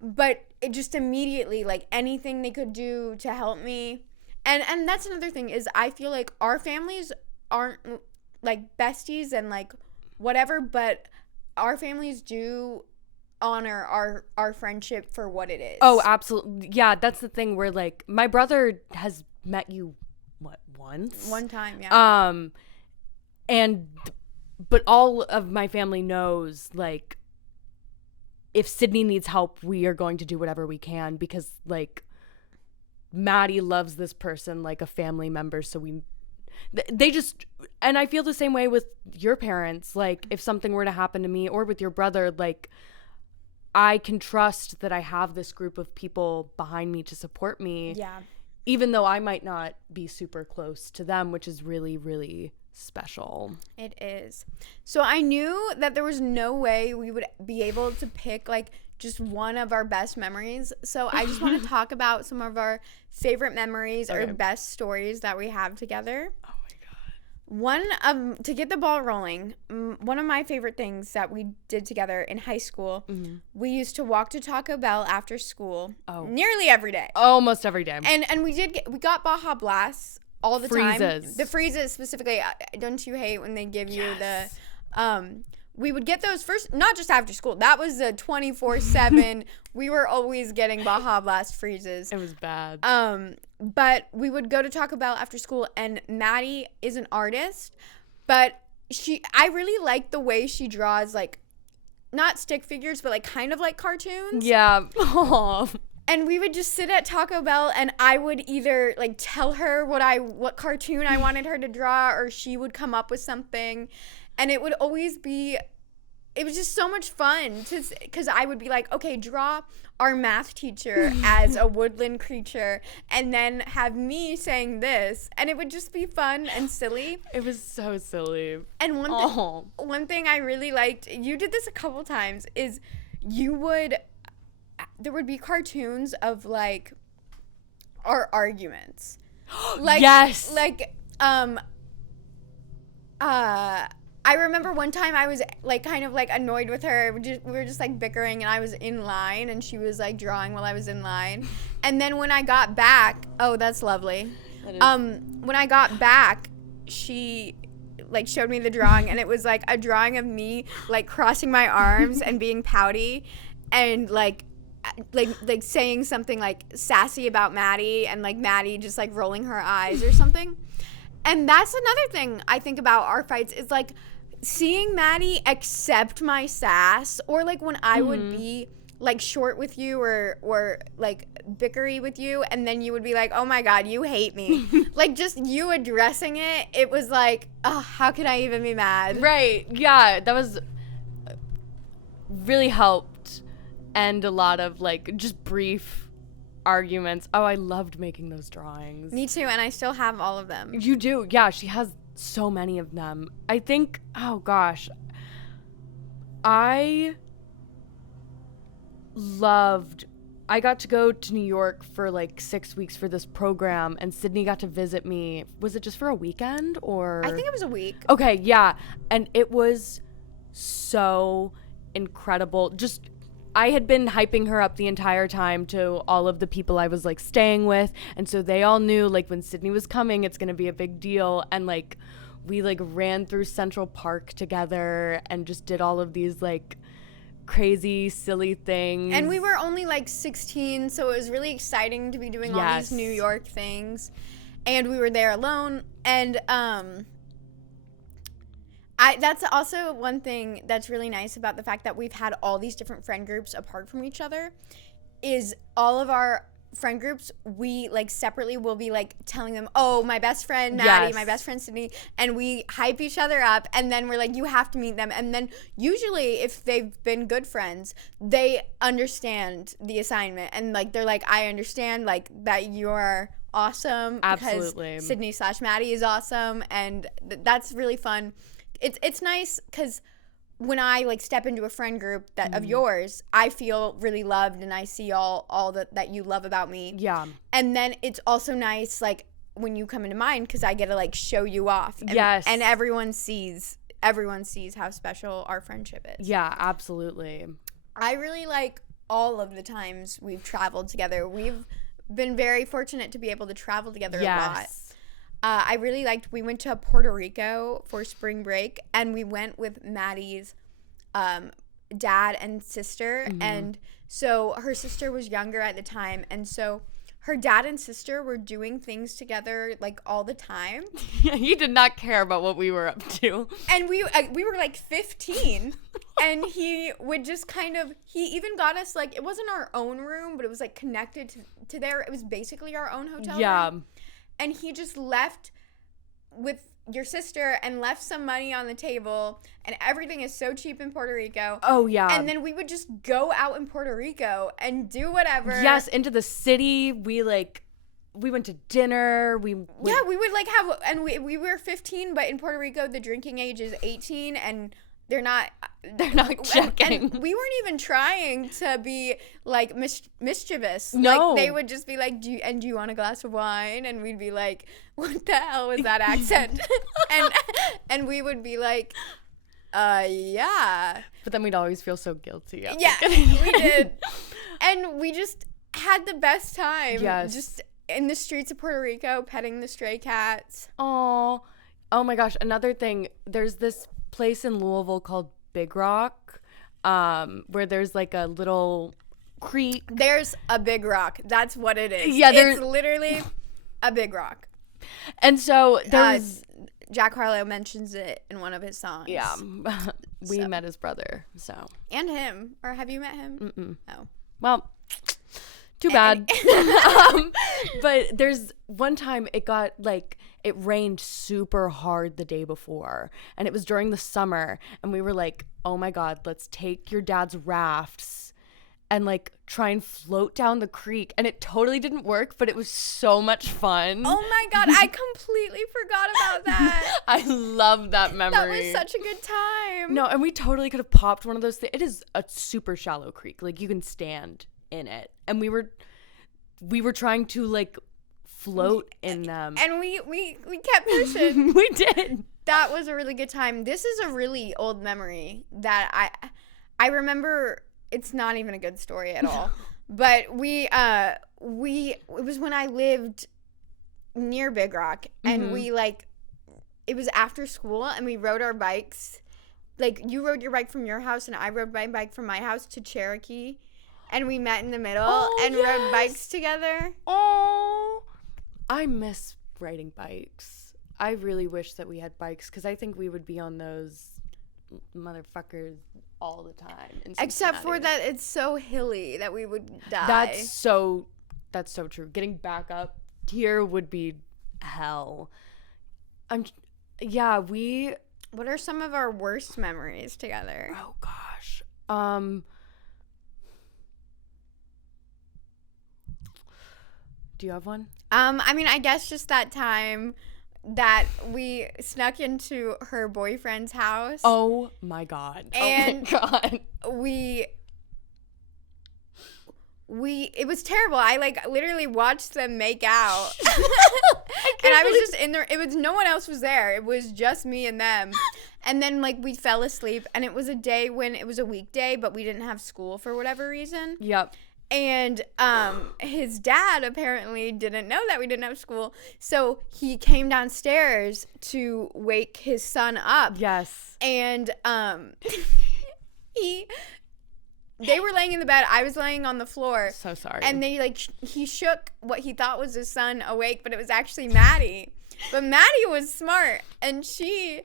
but it just immediately, like, anything they could do to help me. And that's another thing is I feel like our families aren't, like, besties and, like, whatever, but our families do honor our friendship for what it is. Oh, absolutely. Yeah, that's the thing where, like, my brother has met you, what, once? One time, yeah. But all of my family knows, like, if Sydney needs help, we are going to do whatever we can because, like, Maddie loves this person like a family member, so they just, and I feel the same way with your parents. Like, if something were to happen to me or with your brother, like, I can trust that I have this group of people behind me to support me. Yeah. Even though I might not be super close to them, which is really, really special. It is. So I knew that there was no way we would be able to pick, like, just one of our best memories. So I just want to talk about some of our favorite memories or best stories that we have together. Oh my God. To get the ball rolling, one of my favorite things that we did together in high school, we used to walk to Taco Bell after school nearly every day. Almost every day. And we got Baja Blasts all the time. The freezes specifically. Don't you hate when they give you the we would get those first, not just after school. That was the 24/7. We were always getting Baja Blast freezes. It was bad. But we would go to Taco Bell after school, and Maddie is an artist, but I really like the way she draws, like, not stick figures, but, like, kind of like cartoons. Yeah. And we would just sit at Taco Bell, and I would either, like, tell her what cartoon I wanted her to draw, or she would come up with something. And it would always be, it was just so much fun because I would be like, okay, draw our math teacher as a woodland creature, and then have me saying this, and it would just be fun and silly. It was so silly. And one thing I really liked, you did this a couple times, is there would be cartoons of, like, our arguments. Like, yes. Like, I remember one time I was, like, kind of, like, annoyed with her. We were just, like, bickering, and I was in line, and she was, like, drawing while I was in line. And then when I got back, oh, that's lovely. When I got back, she, like, showed me the drawing, and it was, like, a drawing of me, like, crossing my arms and being pouty and, like saying something, like, sassy about Maddie, and, like, Maddie just, like, rolling her eyes or something. And that's another thing I think about our fights is, like, seeing Maddie accept my sass, or, like, when I would be, like, short with you or like, bickery with you, and then you would be like, oh my God, you hate me. Like, just you addressing it was like, oh, how could I even be mad? Right. Yeah, that was really helped end a lot of, like, just brief arguments. Oh, I loved making those drawings. Me too, and I still have all of them. You do? Yeah, she has so many of them. I think, oh gosh, I got to go to New York for, like, 6 weeks for this program, and Sydney got to visit me. Was it just for a weekend, or? I think it was a week. Okay, yeah, and it was so incredible. Just, I had been hyping her up the entire time to all of the people I was, like, staying with, and so they all knew, like, when Sydney was coming, it's gonna be a big deal. And, like, we, like, ran through Central Park together and just did all of these, like, crazy, silly things. And we were only, like, 16, so it was really exciting to be doing all these New York things. And we were there alone, and that's also one thing that's really nice about the fact that we've had all these different friend groups apart from each other, is all of our friend groups, we like separately will be like telling them, oh, my best friend Maddie, my best friend Sydney, and we hype each other up, and then we're like, you have to meet them. And then usually if they've been good friends, they understand the assignment, and like they're like, I understand like that you're awesome. Absolutely. Because Sydney/Maddie is awesome, and that's really fun. It's nice because when I like step into a friend group that of yours, I feel really loved, and I see all that you love about me. Yeah. And then it's also nice like when you come into mine, because I get to like show you off. And, yes. And everyone sees how special our friendship is. Yeah, absolutely. I really like all of the times we've traveled together. We've been very fortunate to be able to travel together a lot. I really liked, we went to Puerto Rico for spring break, and we went with Maddie's dad and sister. And so her sister was younger at the time, and so her dad and sister were doing things together like all the time. He did not care about what we were up to. And we were like 15, and he would just he even got us like, it wasn't our own room, but it was like connected to there. It was basically our own hotel room. And he just left with your sister and left some money on the table, and everything is so cheap in Puerto Rico. Oh, yeah. And then we would just go out in Puerto Rico and do whatever. Yes, into the city. We went to dinner. We would like have, and we were 15, but in Puerto Rico the drinking age is 18, and they're not checking. And we weren't even trying to be like mischievous. No. Like, they would just be like, do you want a glass of wine? And we'd be like, what the hell was that accent? and we would be like, yeah. But then we'd always feel so guilty. Yeah, we did. And we just had the best time. Yes. Just in the streets of Puerto Rico, petting the stray cats. Oh my gosh. Another thing, there's this place in Louisville called Big Rock, where there's like a little creek. There's a big rock. That's what it is. Yeah, it's literally a big rock. And so there's Jack Harlow mentions it in one of his songs. Yeah. We met his brother, so. And him. Or have you met him? Mm-mm. Oh. Well, too bad. But there's one time it rained super hard the day before, and it was during the summer, and we were like, oh my God, let's take your dad's rafts and like try and float down the creek. And it totally didn't work, but it was so much fun. Oh my God, I completely forgot about that. I love that memory. That was such a good time. No, and we totally could have popped one of those things. It is a super shallow creek. Like, you can stand in it. And we were trying to like float in them. And we kept pushing. We did. That was a really good time. This is a really old memory that I remember. It's not even a good story at all. But it was when I lived near Big Rock, and it was after school, and we rode our bikes. Like, you rode your bike from your house, and I rode my bike from my house to Cherokee, and we met in the middle and rode bikes together. Oh, I miss riding bikes. I really wish that we had bikes, because I think we would be on those motherfuckers all the time. Except for that it's so hilly that we would die. That's so true. Getting back up here would be hell. What are some of our worst memories together? Oh gosh. Do you have one? I mean, I guess just that time that we snuck into her boyfriend's house. Oh my God. And oh my God. It was terrible. I like literally watched them make out. And I was just in there. No one else was there. It was just me and them. And then like we fell asleep, and it was a day when it was a weekday, but we didn't have school for whatever reason. Yep. And his dad apparently didn't know that we didn't have school. So he came downstairs to wake his son up. Yes. And they were laying in the bed. I was laying on the floor. So sorry. And he shook what he thought was his son awake, but it was actually Maddie. But Maddie was smart, and she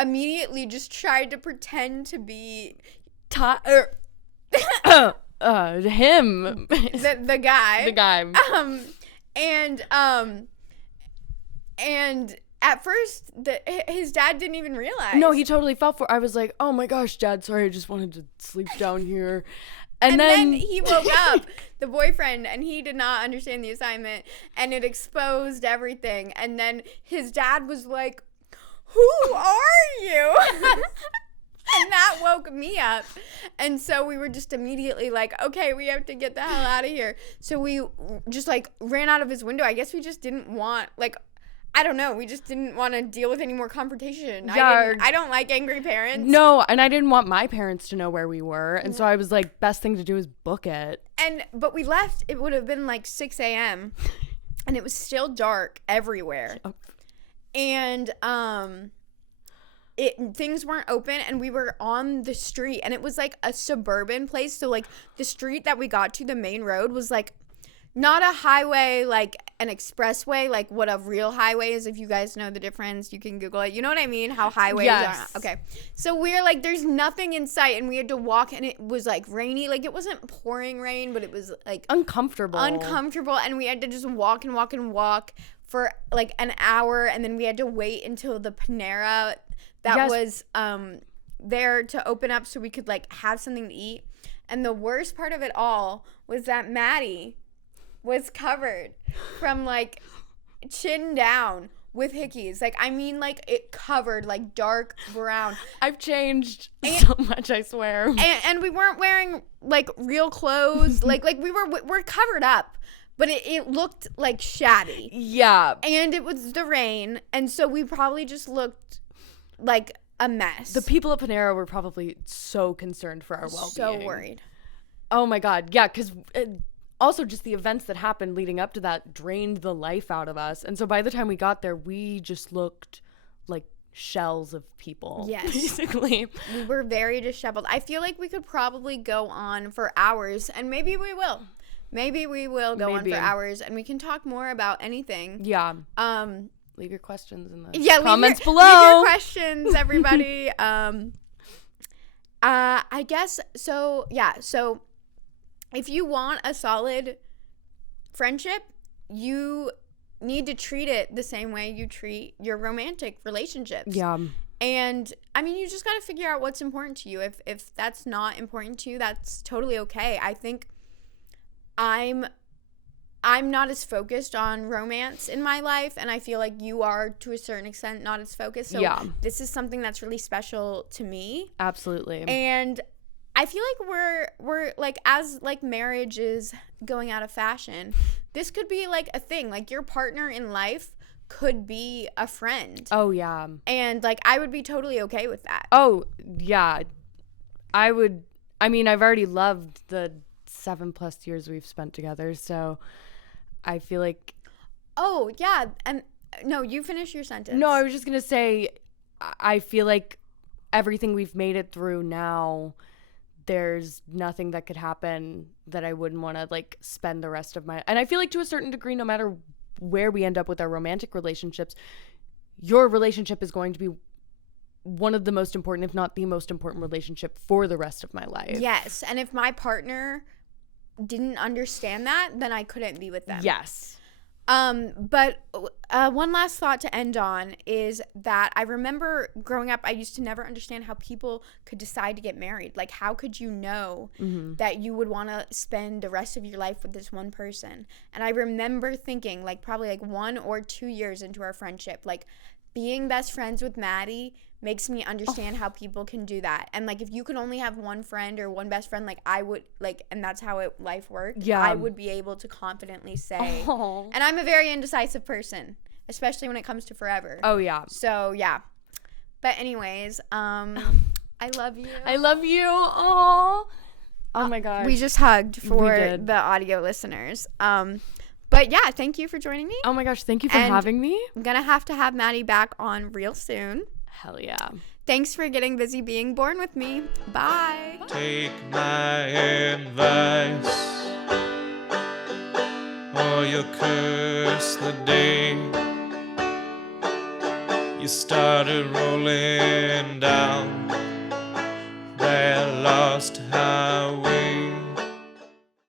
immediately just tried to pretend to be Him. The guy. The guy. And at first, his dad didn't even realize. No, he totally fell for it. I was like, oh my gosh, Dad, sorry, I just wanted to sleep down here. And then he woke up, the boyfriend, and he did not understand the assignment, and it exposed everything. And then his dad was like, who are you? And that woke me up. And so we were just immediately like, okay, we have to get the hell out of here. So we just like ran out of his window. I guess we just didn't want, like, I don't know. We just didn't want to deal with any more confrontation. Yeah, I don't like angry parents. No, and I didn't want my parents to know where we were. And so I was like, best thing to do is book it. But we left. It would have been like 6 a.m. and it was still dark everywhere. And things weren't open, and we were on the street, and it was like a suburban place. So like the street that we got to, the main road, was like not a highway, like an expressway, like what a real highway is. If you guys know the difference, you can Google it. You know what I mean? How highways are. Okay. So we're like, there's nothing in sight, and we had to walk, and it was like rainy. Like it wasn't pouring rain, but it was like uncomfortable. And we had to just walk and walk and walk for like an hour, and then we had to wait until the Panera that was there to open up so we could like have something to eat. And the worst part of it all was that Maddie was covered from like chin down with hickeys. Like, I mean, like it covered like dark brown. I've changed so much, I swear. And we weren't wearing like real clothes. like we're covered up, but it looked like shabby. Yeah. And it was the rain, and so we probably just looked like a mess. The people at Panera were probably so concerned for our well-being. So worried. Oh my God. Yeah, because also just the events that happened leading up to that drained the life out of us. And so by the time we got there, we just looked like shells of people. Yes. Basically. We were very disheveled. I feel like we could probably go on for hours, and maybe we will. Maybe we will go on for hours, and we can talk more about anything. Yeah. Leave your questions in the comments below. Leave your questions, everybody. I guess so. Yeah. So if you want a solid friendship, you need to treat it the same way you treat your romantic relationships. Yeah. And I mean, you just got to figure out what's important to you. If that's not important to you, that's totally okay. I think I'm not as focused on romance in my life, and I feel like you are to a certain extent not as focused. So this is something that's really special to me. Absolutely. And I feel like we're like, as like marriage is going out of fashion, this could be like a thing. Like your partner in life could be a friend. Oh yeah. And like I would be totally okay with that. Oh yeah. I would. I mean, I've already loved the 7+ years we've spent together, so I feel like. Oh yeah. And no, you finish your sentence. No, I was just gonna say, I feel like everything we've made it through now, there's nothing that could happen that I wouldn't want to like spend the rest of my. And I feel like to a certain degree, no matter where we end up with our romantic relationships, your relationship is going to be one of the most important, if not the most important relationship for the rest of my life. Yes. And if my partner didn't understand that, then I couldn't be with them. Yes. But one last thought to end on is that I remember growing up, I used to never understand how people could decide to get married. Like, how could you know that you would want to spend the rest of your life with this one person? And I remember thinking, like, probably like 1 or 2 years into our friendship, like, being best friends with Maddie makes me understand how people can do that. And like, if you could only have one friend or one best friend, like I would, like, and that's how life worked. Yeah. I would be able to confidently say, and I'm a very indecisive person, especially when it comes to forever. Oh yeah. So yeah. But anyways, I love you. I love you. Oh my gosh. We just hugged for the audio listeners. But yeah, thank you for joining me. Oh my gosh, thank you for having me. I'm gonna have to have Maddie back on real soon. Hell yeah. Thanks for getting busy being born with me. Bye. Take my advice, or you'll curse the day you started rolling down that lost house.